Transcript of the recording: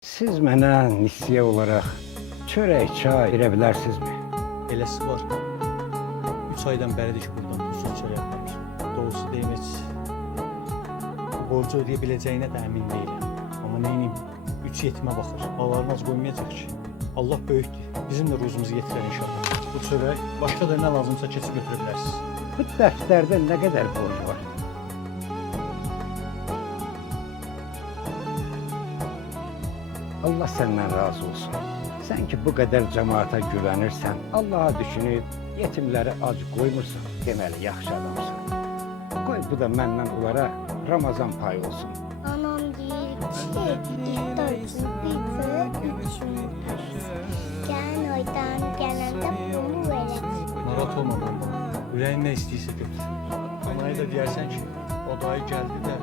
Siz mənə nisye olaraq çörək, çay verə bilərsinizmi? Eləsi var. 3 aydan bəridir ki, buradan pulsuz çörək yapmamış. Doğrusu deyim, heç borcu ödeyə biləcəyinə də əmin deyiləm. Amma neyiniyim, 3 yetimə baxır. Ağlarını az qoymayacaq ki. Allah böyükdür. Bizim də ruzumuzu yetirər inşallah. Bu çörək, başqa da nə lazımsa keçib götürə bilərsiniz. Bu dəftərdə nə qədər borc var? Allah səndən razı olsun. Sən ki bu qədər cəmaata güvənirsən, Allah'a düşünüb yetimləri ac qoymursan, deməli yaxşı adamsan. Qoy bu da məndən onlara Ramazan payı olsun. Anam deyir ki, iftar üçün pizza 3 milyon. Gələn aydan gələndə bunu verəcək. Narahat olma baba. Ürəyin nə istəyirsə götür. Anaya da deyərsən ki, o dayı gəldi də